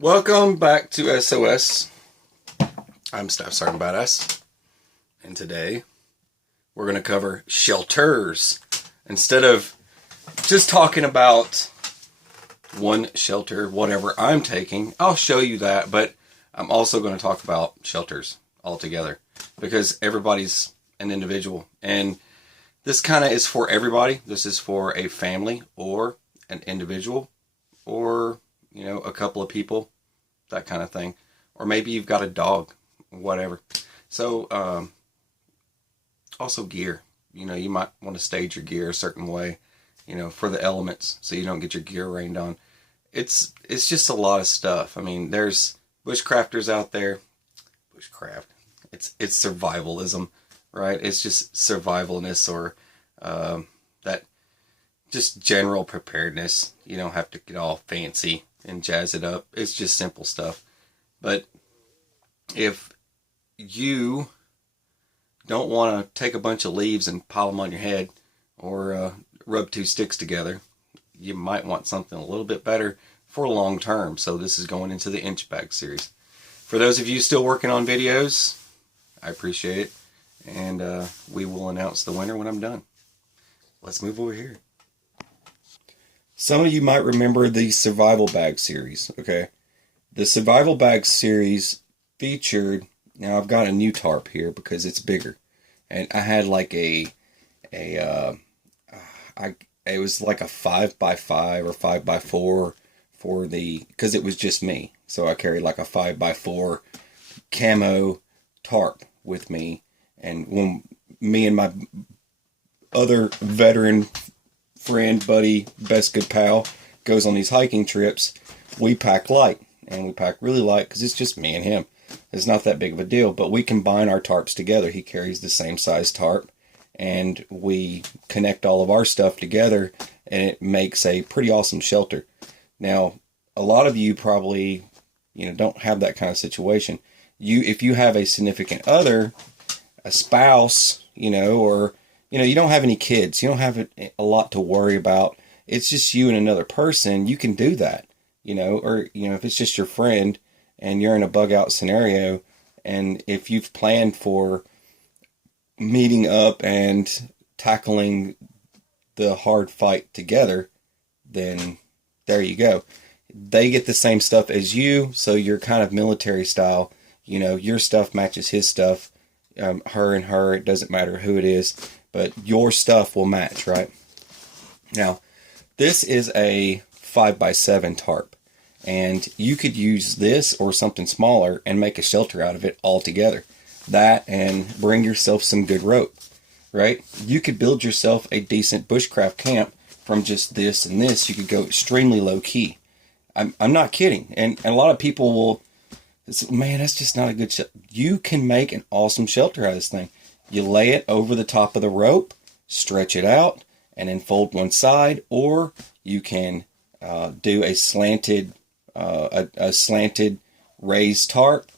Welcome back to SOS. I'm Staff Sergeant Badass, and today we're going to cover shelters. Instead of just talking about one shelter, whatever I'm taking, I'll show you that, but I'm also going to talk about shelters altogether because everybody's an individual, and this kind of is for everybody. This is for a family or an individual or a couple of people, that kind of thing. Or maybe you've got a dog, whatever. So, also gear. You might want to stage your gear a certain way, for the elements, so you don't get your gear rained on. It's just a lot of stuff. I mean, there's bushcrafters out there. Bushcraft. It's survivalism, right? It's just survivalness or that just general preparedness. You don't have to get all fancy and jazz it up. It's just simple stuff. But if you don't want to take a bunch of leaves and pile them on your head or rub two sticks together, you might want something a little bit better for long term. So this is going into the inch bag series. For those of you still working on videos, I appreciate it. And we will announce the winner when I'm done. Let's move over here. Some of you might remember the survival bag series, okay? The survival bag series featured, now I've got a new tarp here because it's bigger. And I had like it was like a 5x5 or 5x4 because it was just me. So I carried like a 5x4 camo tarp with me. And when me and my other veteran friend, buddy, best good pal goes on these hiking trips, we pack light. And we pack really light because it's just me and him. It's not that big of a deal, but we combine our tarps together. He carries the same size tarp, and we connect all of our stuff together, and it makes a pretty awesome shelter. Now, a lot of you probably, don't have that kind of situation. If you have a significant other, a spouse, or you don't have any kids, you don't have a lot to worry about. It's just you and another person. You can do that, or if it's just your friend and you're in a bug out scenario, and if you've planned for meeting up and tackling the hard fight together, then there you go. They get the same stuff as you, so you're kind of military style. Your stuff matches his stuff. Her and her, it doesn't matter who it is, but your stuff will match, right? Now, this is a 5x7 tarp, and you could use this or something smaller and make a shelter out of it altogether. That and bring yourself some good rope, right? You could build yourself a decent bushcraft camp from just this and this. You could go extremely low key. I'm not kidding. And a lot of people will, man, that's just not a good shelter. You can make an awesome shelter out of this thing. You lay it over the top of the rope, stretch it out, and then fold one side, or you can do a slanted raised tarp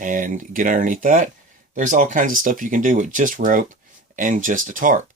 and get underneath that. There's all kinds of stuff you can do with just rope and just a tarp.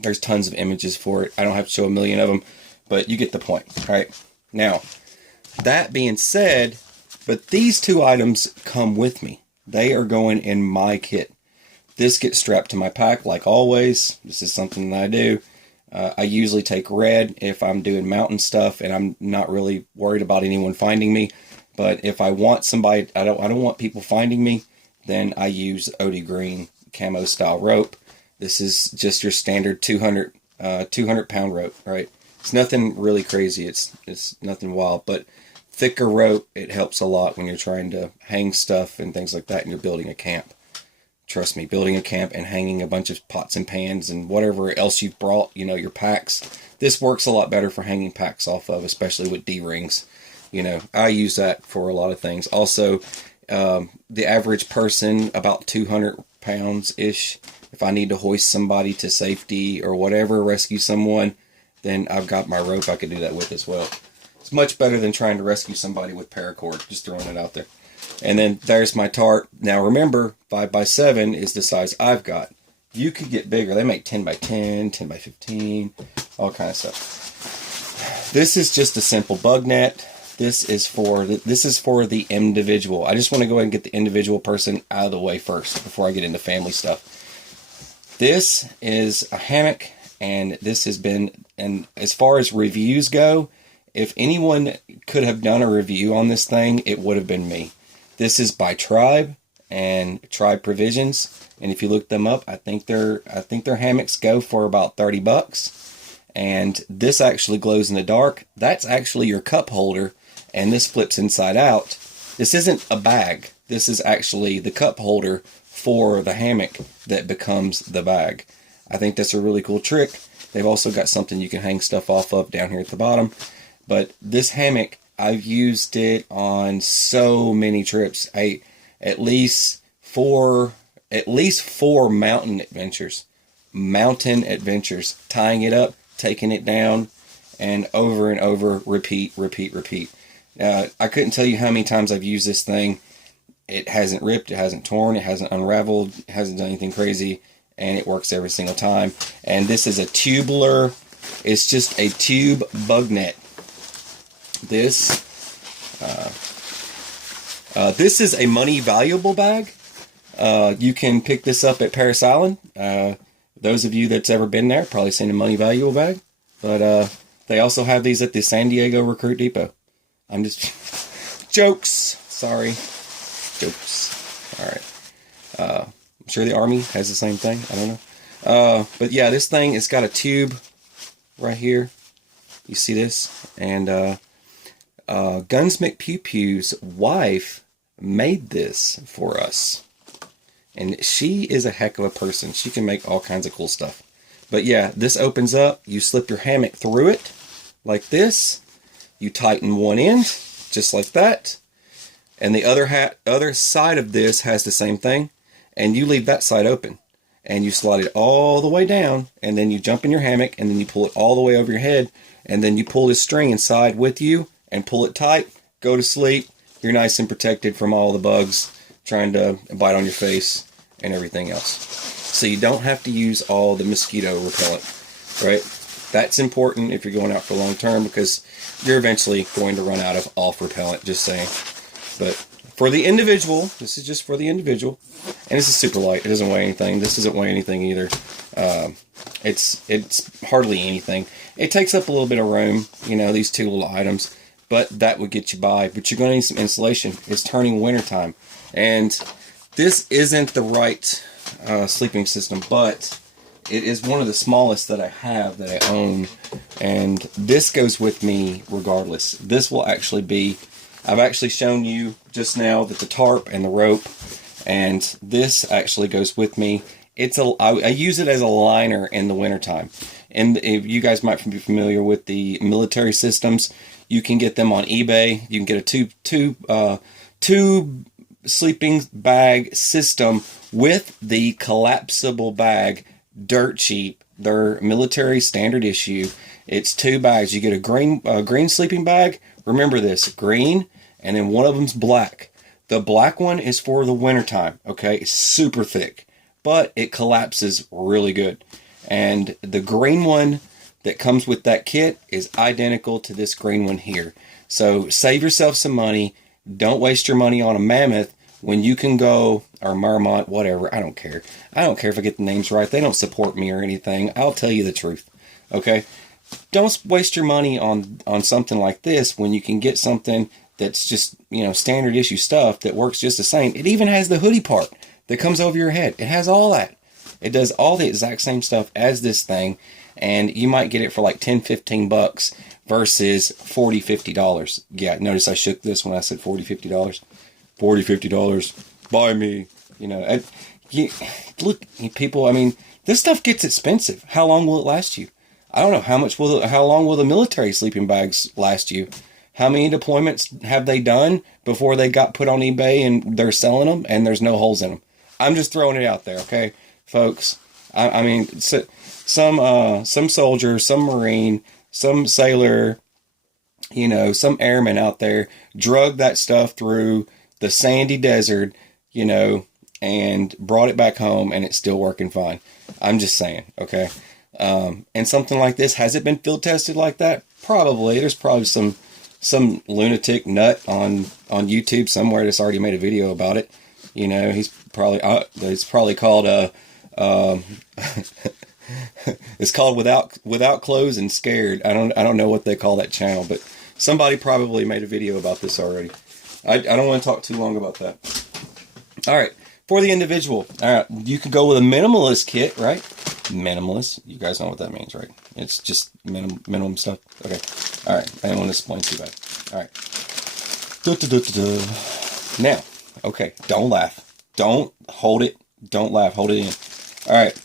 There's tons of images for it. I don't have to show a million of them, but you get the point, right? Now, that being said, but these two items come with me. They are going in my kit. This gets strapped to my pack like always. This is something that I do. I usually take red if I'm doing mountain stuff and I'm not really worried about anyone finding me. But if I want somebody, I don't want people finding me, then I use OD green camo style rope. This is just your standard 200 pound rope, right? It's nothing really crazy. It's nothing wild, but thicker rope, it helps a lot when you're trying to hang stuff and things like that and you're building a camp. Trust me, building a camp and hanging a bunch of pots and pans and whatever else you've brought, your packs. This works a lot better for hanging packs off of, especially with D-rings. I use that for a lot of things. Also, the average person, about 200 pounds-ish. If I need to hoist somebody to safety or whatever, rescue someone, then I've got my rope I could do that with as well. It's much better than trying to rescue somebody with paracord, just throwing it out there. And then there's my tarp. Now remember, 5x7 is the size I've got. You could get bigger. They make 10x10, 10x15, all kind of stuff. This is just a simple bug net. This is for the individual. I just want to go ahead and get the individual person out of the way first before I get into family stuff. This is a hammock, and this has been, and as far as reviews go, if anyone could have done a review on this thing, it would have been me. This is by Tribe and Tribe Provisions, and if you look them up, I think their hammocks go for about $30. And this actually glows in the dark. That's actually your cup holder, and this flips inside out. This isn't a bag. This is actually the cup holder for the hammock that becomes the bag. I think that's a really cool trick. They've also got something you can hang stuff off of down here at the bottom. But this hammock, I've used it on so many trips. At least four mountain adventures. Tying it up, taking it down, and over, repeat. I couldn't tell you how many times I've used this thing. It hasn't ripped, it hasn't torn, it hasn't unraveled, it hasn't done anything crazy, and it works every single time. And this is a tubular, it's just a tube bug net. This is a money valuable bag. You can pick this up at Paris Island. Those of you that's ever been there probably seen a money valuable bag. But they also have these at the San Diego Recruit Depot. I'm just jokes. Sorry, jokes. All right. I'm sure the Army has the same thing. I don't know. But yeah, this thing, it's got a tube right here. You see this? And Gunsmith Pew Pew's wife made this for us. And she is a heck of a person. She can make all kinds of cool stuff. But yeah, this opens up. You slip your hammock through it like this. You tighten one end, just like that. And the other side of this has the same thing. And you leave that side open. And you slide it all the way down. And then you jump in your hammock. And then you pull it all the way over your head. And then you pull this string inside with you. And pull it tight. Go to sleep. You're nice and protected from all the bugs trying to bite on your face and everything else. So you don't have to use all the mosquito repellent, right? That's important if you're going out for long term, because you're eventually going to run out of off repellent, just saying. But for the individual, this is just for the individual, and this is super light. It doesn't weigh anything. This doesn't weigh anything either. It's hardly anything. It takes up a little bit of room, these two little items, but that would get you by. But you're going to need some insulation. It's turning wintertime, and this isn't the right sleeping system, but it is one of the smallest that I have, that I own, and this goes with me regardless. This will actually be, I've actually shown you just now that the tarp and the rope, and this actually goes with me. I use it as a liner in the wintertime. And if you guys might be familiar with the military systems, you can get them on eBay. You can get a tube sleeping bag system with the collapsible bag, dirt cheap. They're military standard issue. It's 2 bags. You get a green sleeping bag. Remember this, green, and then one of them's black. The black one is for the wintertime, okay? It's super thick, but it collapses really good. And the green one that comes with that kit is identical to this green one here. So save yourself some money. Don't waste your money on a Mammoth when you can go, or Marmot, whatever. I don't care. I don't care if I get the names right. They don't support me or anything. I'll tell you the truth. Okay? Don't waste your money on something like this when you can get something that's just, standard issue stuff that works just the same. It even has the hoodie part that comes over your head. It has all that. It does all the exact same stuff as this thing, and you might get it for like $10-15 versus $40-50. Yeah, notice I shook this when I said $40-50. $40-50, buy me. Look, people, this stuff gets expensive. How long will it last you? I don't know. How long will the military sleeping bags last you? How many deployments have they done before they got put on eBay and they're selling them and there's no holes in them? I'm just throwing it out there, okay, folks? Some soldier, some Marine, some sailor, some airman out there drug that stuff through the sandy desert, and brought it back home, and it's still working fine. I'm just saying, okay? And something like this, has it been field tested like that? Probably. There's probably some some lunatic nut on YouTube somewhere that's already made a video about it. You know, he's probably it's probably called it's called without clothes and scared. I don't know what they call that channel, but somebody probably made a video about this already. I don't want to talk too long about that. All right, for the individual, all right, you can go with a minimalist kit, right? Minimalist, you guys know what that means, right? It's just minimum stuff. Okay, all right, I don't want to explain too bad. All right. Now, okay, don't laugh. Don't hold it. Don't laugh. Hold it in. All right.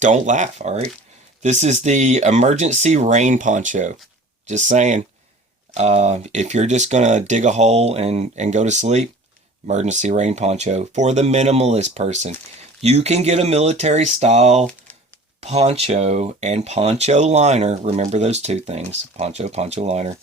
Don't laugh. All right. This is the emergency rain poncho. Just saying. If you're just going to dig a hole and go to sleep, emergency rain poncho. For the minimalist person, you can get a military style poncho and poncho liner. Remember those two things. Poncho liner.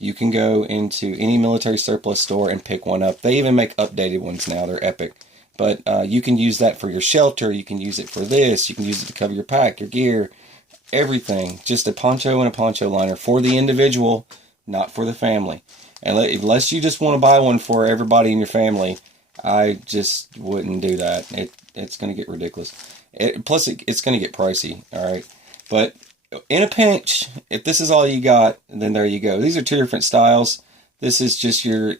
You can go into any military surplus store and pick one up. They even make updated ones now. They're epic. But you can use that for your shelter. You can use it for this. You can use it to cover your pack, your gear, everything. Just a poncho and a poncho liner for the individual, not for the family. And unless you just want to buy one for everybody in your family, I just wouldn't do that. It's going to get ridiculous. Plus, it's going to get pricey. All right. But in a pinch, if this is all you got, then there you go. These are two different styles. This is just your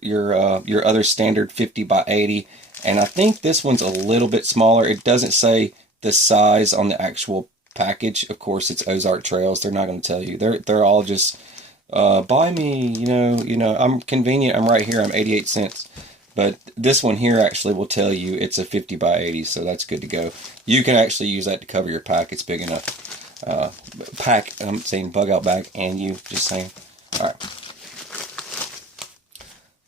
other standard 50 by 80. And I think this one's a little bit smaller. It doesn't say the size on the actual package. Of course, it's Ozark Trails. They're not going to tell you. They're all just, buy me, you know, I'm convenient. I'm right here. I'm 88 cents. But this one here actually will tell you it's a 50 by 80. So that's good to go. You can actually use that to cover your pack. It's big enough. Pack, I'm saying bug out bag, and you, just saying. All right.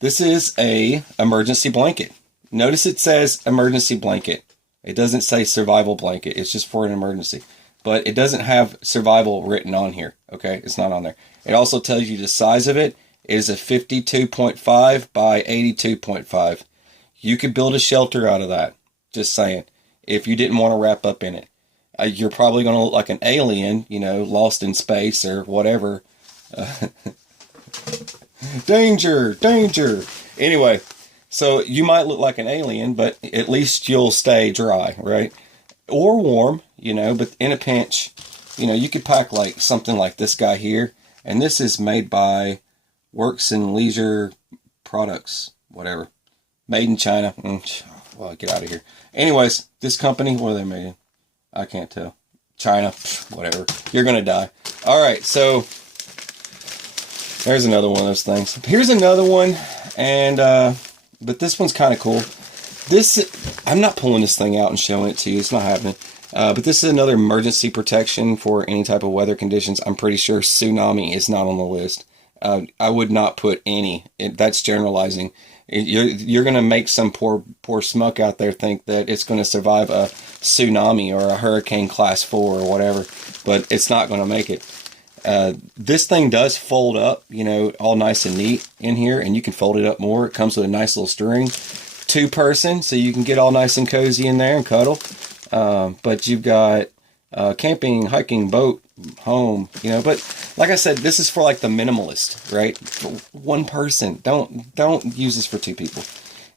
This is a emergency blanket. Notice it says emergency blanket. It doesn't say survival blanket. It's just for an emergency. But it doesn't have survival written on here. Okay, it's not on there. It also tells you the size of it is a 52.5 by 82.5. You could build a shelter out of that. Just saying. If you didn't want to wrap up in it. You're probably going to look like an alien, you know, lost in space or whatever. Danger, danger. Anyway. So you might look like an alien, but at least you'll stay dry, right? Or warm, you know, but in a pinch, you know, you could pack like something like this guy here. And this is made by Works and Leisure Products, whatever. Made in China. Well, get out of here. Anyways, this company, what are they made in? I can't tell. China, whatever. You're going to die. All right, so there's another one of those things. Here's another one, and but this one's kind of cool. I'm not pulling this thing out and showing it to you. It's not happening. But this is another emergency protection for any type of weather conditions. I'm pretty sure tsunami is not on the list. I would not put any. That's generalizing. You're going to make some poor smuck out there think that it's going to survive a tsunami or a hurricane class 4 or whatever. But it's not going to make it. This thing does fold up, you know, all nice and neat in here, and you can fold it up more. It comes with a nice little string. 2-person, so you can get all nice and cozy in there and cuddle. But you've got camping, hiking, boat, home, you know. But like I said, this is for like the minimalist, right? For 1 person. Don't use this for 2 people.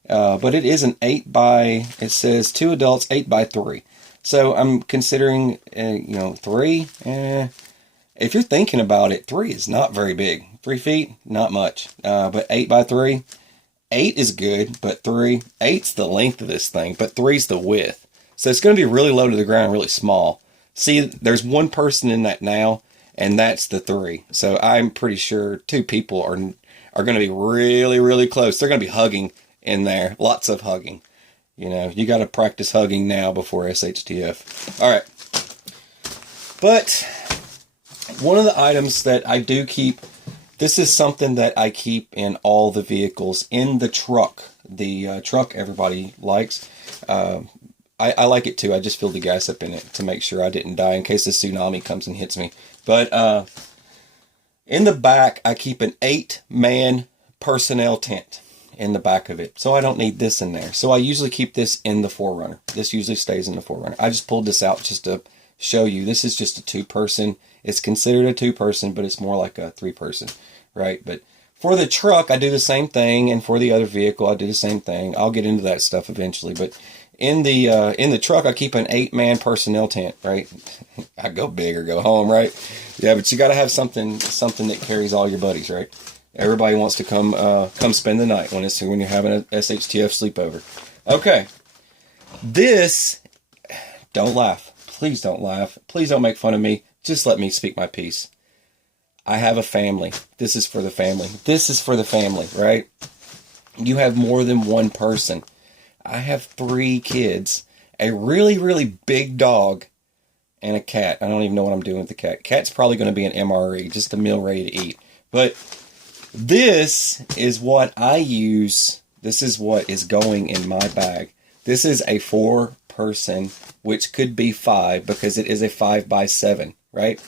But it is an 8 by, it says 2 adults, 8 by 3. So I'm considering, 3. If you're thinking about it, 3 is not very big. 3 feet, not much. But 8 by 3, 8 is good, but 8's the length of this thing, but 3's the width. So it's going to be really low to the ground, really small. See, there's 1 person in that now, and that's the 3. So I'm pretty sure 2 people are going to be really, really close. They're going to be hugging in there. Lots of hugging. You know, you got to practice hugging now before SHTF. All right. But one of the items that I do keep, this is something that I keep in all the vehicles, in the truck. The truck everybody likes. I like it too. I just filled the gas up in it to make sure I didn't die in case the tsunami comes and hits me. But in the back, I keep an 8-man personnel tent in the back of it. So I don't need this in there. So I usually keep this in the 4Runner. This usually stays in the 4Runner. I just pulled this out just to show you. This is just a 2-person. It's considered a 2-person, but it's more like a 3-person, right? But For the truck, I do the same thing, and for the other vehicle, I do the same thing. I'll get into that stuff eventually, but in the truck, I keep an 8-man personnel tent, right? I go big or go home, right? Yeah, but you got to have something that carries all your buddies, right? Everybody wants to come spend the night when you're having a SHTF sleepover. Okay, this, don't laugh. Please don't laugh. Please don't make fun of me. Just let me speak my piece. I have a family. This is for the family. This is for the family, right? You have more than one person. I have 3 kids, a really, really big dog, and a cat. I don't even know what I'm doing with the cat. Cat's probably going to be an MRE, just a meal ready to eat. But this is what I use. This is what is going in my bag. This is a 4-person, which could be 5 because it is a 5x7, right?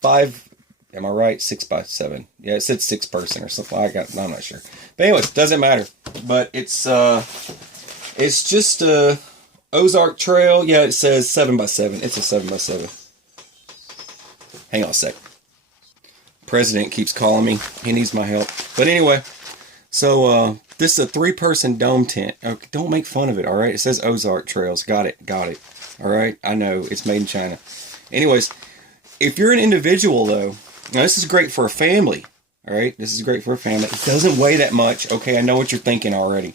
5, am I right? 6x7. Yeah, it said 6-person or something. I'm not sure. But anyways, doesn't matter. But it's just a Ozark Trail. Yeah, it says 7x7. It's a 7x7. Hang on a sec. President keeps calling me. He needs my help. But anyway, so this is a 3-person dome tent. Okay, don't make fun of it, all right? It says Ozark Trails. Got it. All right? I know. It's made in China. Anyways, if you're an individual, though, now this is great for a family, all right? This is great for a family. It doesn't weigh that much. Okay, I know what you're thinking already.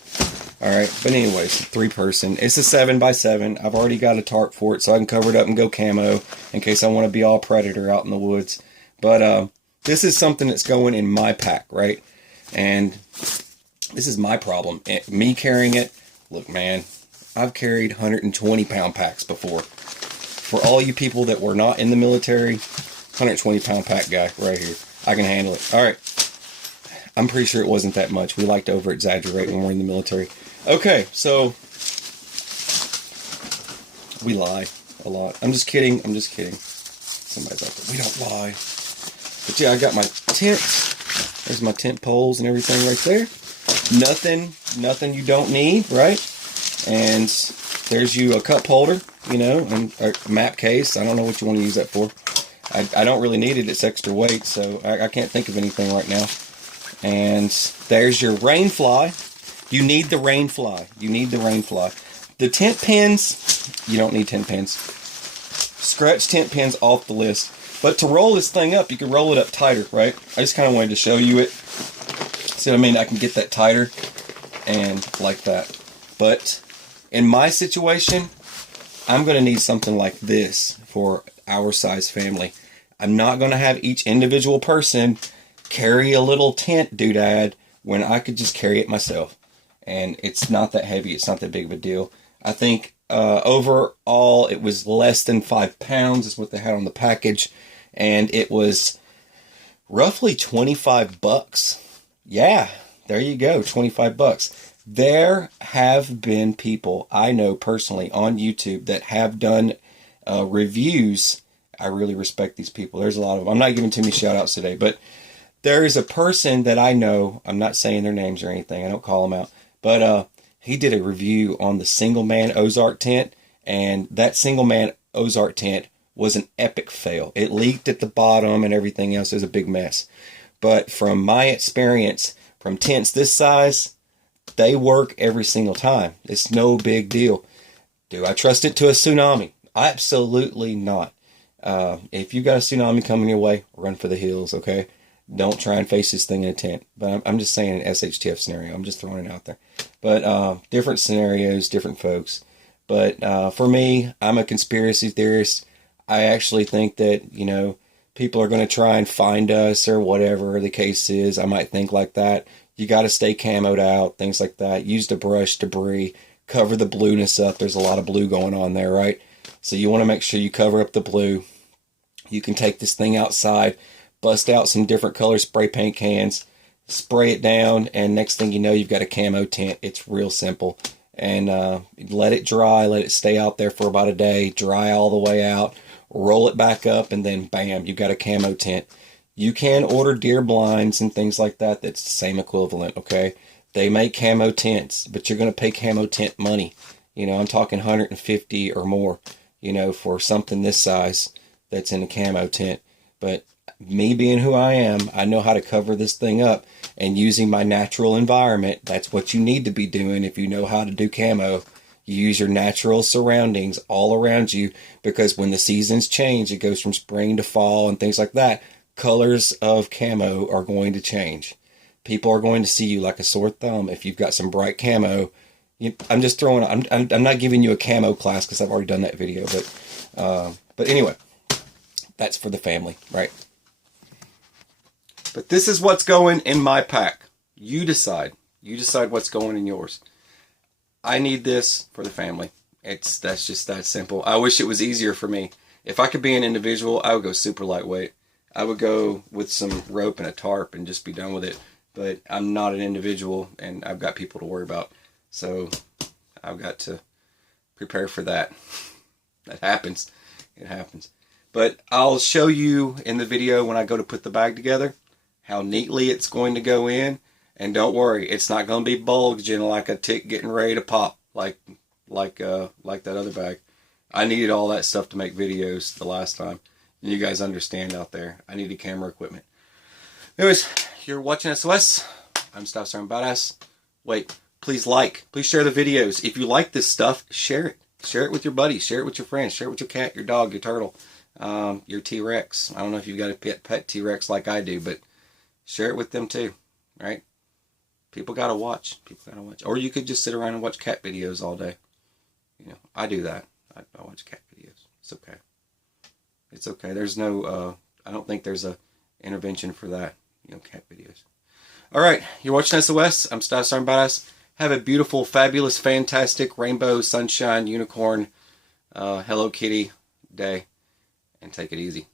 All right, but anyways, 3-person. It's a 7x7. I've already got a tarp for it, so I can cover it up and go camo in case I want to be all predator out in the woods. But this is something that's going in my pack, right? And this is my problem. Me carrying it, look, man, I've carried 120-pound packs before. For all you people that were not in the military, 120-pound pack guy right here. I can handle it. All right. I'm pretty sure it wasn't that much. We like to over-exaggerate when we're in the military. Okay, so we lie a lot. I'm just kidding. Somebody's like, we don't lie. But yeah, I got my tent. There's my tent poles and everything right there. Nothing you don't need, right? And there's you a cup holder, and a map case. I don't know what you want to use that for. I don't really need it. It's extra weight, so I can't think of anything right now. And there's your rain fly. You need the rain fly. The tent pins, you don't need tent pins. Scratch tent pins off the list. But to roll this thing up, you can roll it up tighter, right? I just kind of wanted to show you it. See what I mean? I can get that tighter and like that. But in my situation, I'm going to need something like this for our size family. I'm not going to have each individual person carry a little tent doodad when I could just carry it myself. And it's not that heavy. It's not that big of a deal. I think overall it was less than 5 pounds is what they had on the package. And it was roughly $25. Yeah, there you go, $25. There have been people I know personally on YouTube that have done reviews. I really respect these people. There's a lot of them. I'm not giving too many shout outs today, but there is a person that I know. I'm not saying their names or anything. I don't call them out. But he did a review on the single man Ozark tent. And that single man Ozark tent was an epic fail. It leaked at the bottom and everything else. It was a big mess. But from my experience, from tents this size, they work every single time. It's no big deal. Do I trust it to a tsunami? Absolutely not. If you got a tsunami coming your way, run for the hills, okay? Don't try and face this thing in a tent. But I'm just saying an SHTF scenario. I'm just throwing it out there. But different scenarios, different folks. But for me, I'm a conspiracy theorist. I actually think that, people are going to try and find us or whatever the case is. I might think like that. You got to stay camoed out, things like that. Use the brush, debris, cover the blueness up. There's a lot of blue going on there, right? So you want to make sure you cover up the blue. You can take this thing outside, bust out some different color spray paint cans, spray it down, and next thing you know, you've got a camo tent. It's real simple. And let it dry, let it stay out there for about a day, dry all the way out, roll it back up, and then bam, you've got a camo tent. You can order deer blinds and things like that. That's the same equivalent, okay? They make camo tents, but you're going to pay camo tent money. I'm talking 150 or more, for something this size that's in a camo tent. But me being who I am, I know how to cover this thing up, and using my natural environment. That's what you need to be doing if you know how to do camo. You use your natural surroundings all around you, because when the seasons change, it goes from spring to fall and things like that, colors of camo are going to change. People are going to see you like a sore thumb if you've got some bright camo. I'm just throwing, I'm not giving you a camo class because I've already done that video, but anyway, that's for the family, right? But this is what's going in my pack. You decide. You decide what's going in yours. I need this for the family. That's just that simple. I wish it was easier for me. If I could be an individual, I would go super lightweight. I would go with some rope and a tarp and just be done with it. But I'm not an individual, and I've got people to worry about. So I've got to prepare for that. That happens. It happens. But I'll show you in the video when I go to put the bag together how neatly it's going to go in. And don't worry, it's not going to be bulging like a tick getting ready to pop like that other bag. I needed all that stuff to make videos the last time. And you guys understand out there. I needed camera equipment. Anyways, you're watching SOS. I'm Stop Starving Badass. Wait, please please share the videos. If you like this stuff, share it. Share it with your buddies. Share it with your friends. Share it with your cat, your dog, your turtle, your T-Rex. I don't know if you've got a pet T-Rex like I do, but share it with them too, right? People gotta watch. People gotta watch. Or you could just sit around and watch cat videos all day. You know, I do that. I watch cat videos. It's okay. It's okay. There's no, I don't think there's a intervention for that. You know, cat videos. All right, you're watching SOS. I'm Stop Starving Badass. Have a beautiful, fabulous, fantastic rainbow, sunshine, unicorn, Hello Kitty day, and take it easy.